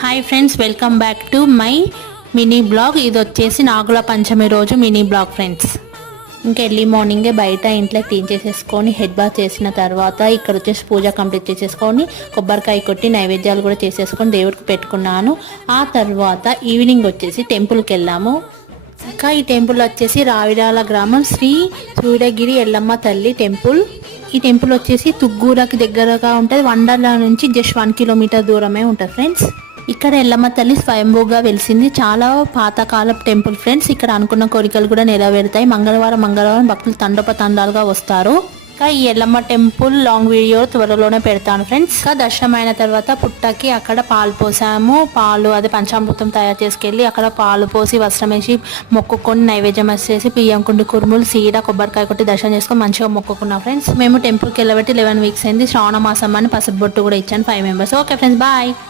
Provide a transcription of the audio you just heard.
Hi friends welcome back to my mini vlog ఇది వచ్చేసి నాగుల పంచమి రోజు మినీ బ్లాగ్ ఫ్రెండ్స్ ఇంకా ఎర్లీ మార్నింగే బయట ఇంట్లో క్లీన్ చేసేసుకొని హెడ్ బాత్ చేసిన తర్వాత ఇక్కడ వచ్చేసి పూజ కంప్లీట్ చేసేసుకొని కొబ్బరికాయ కొట్టి నైవేద్యాలు కూడా చేసేసుకొని దేవుడికి పెట్టుకున్నాను. ఆ తర్వాత ఈవినింగ్ వచ్చేసి టెంపుల్కి వెళ్ళాము. ఇంకా ఈ టెంపుల్ వచ్చేసి రావిరాల గ్రామం శ్రీ సూర్యగిరి ఎల్లమ్మ తల్లి టెంపుల్. ఈ టెంపుల్ వచ్చేసి తుగ్గూరకి దగ్గరగా ఉంటుంది. వండర్లా నుంచి జస్ట్ వన్ కిలోమీటర్ దూరమే ఉంటుంది ఫ్రెండ్స్. ఇక్కడ ఎల్లమ్మ తల్లి స్వయంభూగా వెలిసింది. చాలా పాతకాలపు టెంపుల్ ఫ్రెండ్స్. ఇక్కడ అనుకున్న కోరికలు కూడా నెరవేరుతాయి. మంగళవారం మంగళవారం భక్తులు తండోపతండాలుగా వస్తారు. ఇంకా ఈ ఎల్లమ్మ టెంపుల్ లాంగ్ వీడియో త్వరలోనే పెడతాను ఫ్రెండ్స్. ఇంకా దర్శనం అయిన తర్వాత పుట్టకి అక్కడ పాలు పోసాము. పాలు అదే పంచామృతం తయారు చేసుకెళ్ళి అక్కడ పాలు పోసి వస్త్రం వేసి మొక్కుకొని నైవేద్యం వచ్చేసి పియ్యం కుండి కురుములు సీడ కొబ్బరికాయ కొట్టి దర్శనం చేసుకొని మంచిగా మొక్కుకున్నాం ఫ్రెండ్స్. మేము టెంపుల్కి వెళ్ళబెట్టి లెవెన్ వీక్స్ అయింది. శ్రావణ మాసం అని పసుపు బొట్టు కూడా ఇచ్చాను five members okay friends bye